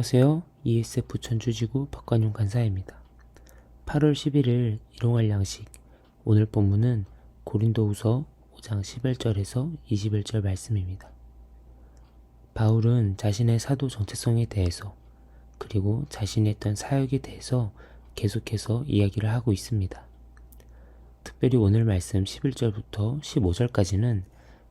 안녕하세요. ESF 전주지구 박관용 간사입니다. 8월 11일 일용할 양식. 오늘 본문은 고린도후서 5장 11절에서 21절 말씀입니다. 바울은 자신의 사도 정체성에 대해서 그리고 자신이 했던 사역에 대해서 계속해서 이야기를 하고 있습니다. 특별히 오늘 말씀 11절부터 15절까지는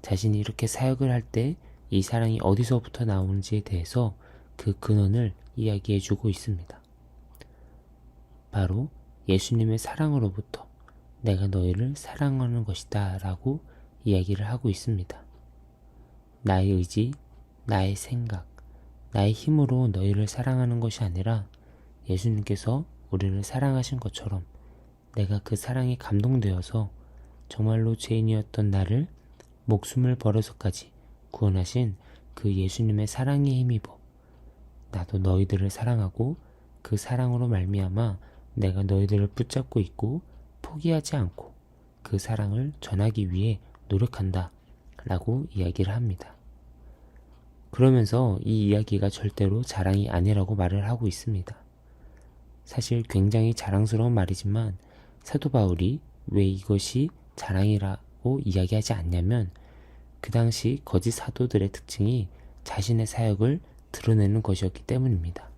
자신이 이렇게 사역을 할 때 이 사랑이 어디서부터 나오는지에 대해서 그 근원을 이야기해 주고 있습니다. 바로 예수님의 사랑으로부터 내가 너희를 사랑하는 것이다 라고 이야기를 하고 있습니다. 나의 의지, 나의 생각, 나의 힘으로 너희를 사랑하는 것이 아니라 예수님께서 우리를 사랑하신 것처럼 내가 그 사랑에 감동되어서 정말로 죄인이었던 나를 목숨을 버려서까지 구원하신 그 예수님의 사랑에 힘입어 나도 너희들을 사랑하고 그 사랑으로 말미암아 내가 너희들을 붙잡고 있고 포기하지 않고 그 사랑을 전하기 위해 노력한다 라고 이야기를 합니다. 그러면서 이 이야기가 절대로 자랑이 아니라고 말을 하고 있습니다. 사실 굉장히 자랑스러운 말이지만 사도 바울이 왜 이것이 자랑이라고 이야기하지 않냐면 그 당시 거짓 사도들의 특징이 자신의 사역을 드러내는 것이었기 때문입니다.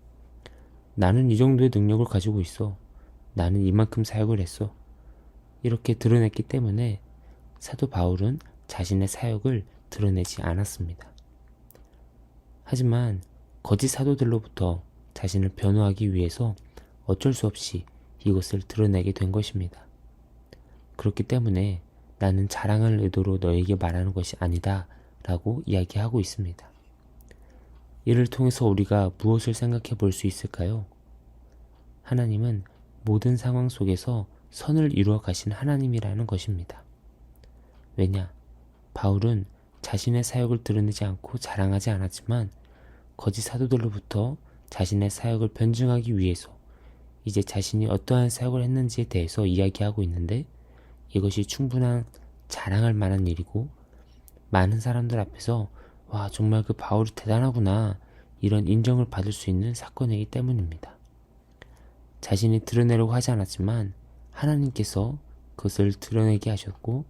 나는 이 정도의 능력을 가지고 있어. 나는 이만큼 사역을 했어. 이렇게 드러냈기 때문에 사도 바울은 자신의 사역을 드러내지 않았습니다. 하지만 거짓 사도들로부터 자신을 변호하기 위해서 어쩔 수 없이 이것을 드러내게 된 것입니다. 그렇기 때문에 나는 자랑할 의도로 너에게 말하는 것이 아니다 라고 이야기하고 있습니다. 이를 통해서 우리가 무엇을 생각해 볼 수 있을까요? 하나님은 모든 상황 속에서 선을 이루어 가신 하나님이라는 것입니다. 왜냐? 바울은 자신의 사역을 드러내지 않고 자랑하지 않았지만 거짓 사도들로부터 자신의 사역을 변증하기 위해서 이제 자신이 어떠한 사역을 했는지에 대해서 이야기하고 있는데 이것이 충분한 자랑할 만한 일이고 많은 사람들 앞에서 와 정말 그 바울이 대단하구나 이런 인정을 받을 수 있는 사건이기 때문입니다. 자신이 드러내려고 하지 않았지만 하나님께서 그것을 드러내게 하셨고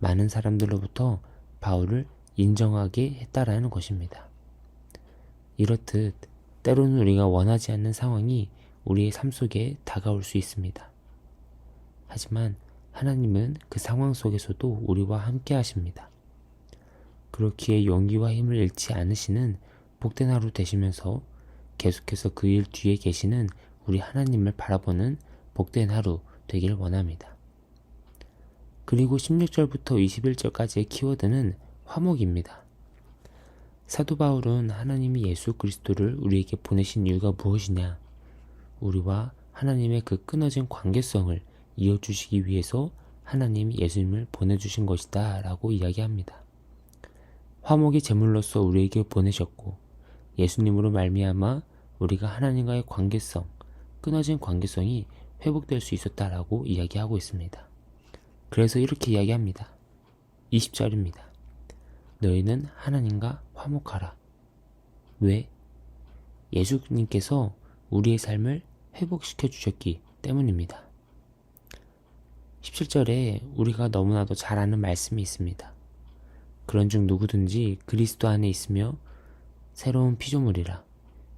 많은 사람들로부터 바울을 인정하게 했다라는 것입니다. 이렇듯 때로는 우리가 원하지 않는 상황이 우리의 삶 속에 다가올 수 있습니다. 하지만 하나님은 그 상황 속에서도 우리와 함께 하십니다. 그렇기에 용기와 힘을 잃지 않으시는 복된 하루 되시면서 계속해서 그 일 뒤에 계시는 우리 하나님을 바라보는 복된 하루 되길 원합니다. 그리고 16절부터 21절까지의 키워드는 화목입니다. 사도 바울은 하나님이 예수 그리스도를 우리에게 보내신 이유가 무엇이냐? 우리와 하나님의 그 끊어진 관계성을 이어주시기 위해서 하나님이 예수님을 보내주신 것이다 라고 이야기합니다. 화목이 제물로서 우리에게 보내셨고 예수님으로 말미암아 우리가 하나님과의 관계성, 끊어진 관계성이 회복될 수 있었다라고 이야기하고 있습니다. 그래서 이렇게 이야기합니다. 20절입니다. 너희는 하나님과 화목하라. 왜? 예수님께서 우리의 삶을 회복시켜 주셨기 때문입니다. 17절에 우리가 너무나도 잘 아는 말씀이 있습니다. 그런즉 누구든지 그리스도 안에 있으며 새로운 피조물이라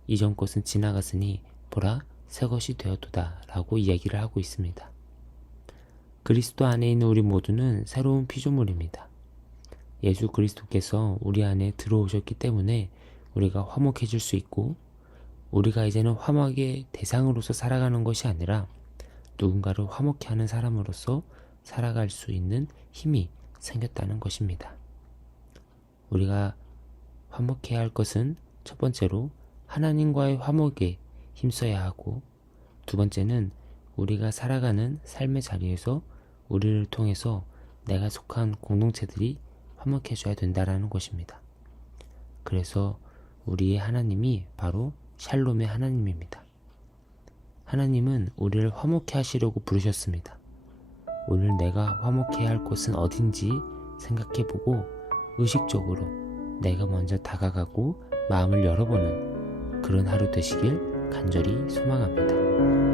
이전 것은 지나갔으니 보라 새것이 되었도다 라고 이야기를 하고 있습니다. 그리스도 안에 있는 우리 모두는 새로운 피조물입니다. 예수 그리스도께서 우리 안에 들어오셨기 때문에 우리가 화목해질 수 있고 우리가 이제는 화목의 대상으로서 살아가는 것이 아니라 누군가를 화목케 하는 사람으로서 살아갈 수 있는 힘이 생겼다는 것입니다. 우리가 화목해야 할 것은 첫 번째로 하나님과의 화목에 힘써야 하고 두 번째는 우리가 살아가는 삶의 자리에서 우리를 통해서 내가 속한 공동체들이 화목해져야 된다는 것입니다. 그래서 우리의 하나님이 바로 샬롬의 하나님입니다. 하나님은 우리를 화목해 하시려고 부르셨습니다. 오늘 내가 화목해야 할 곳은 어딘지 생각해보고 의식적으로 내가 먼저 다가가고 마음을 열어보는 그런 하루 되시길 간절히 소망합니다.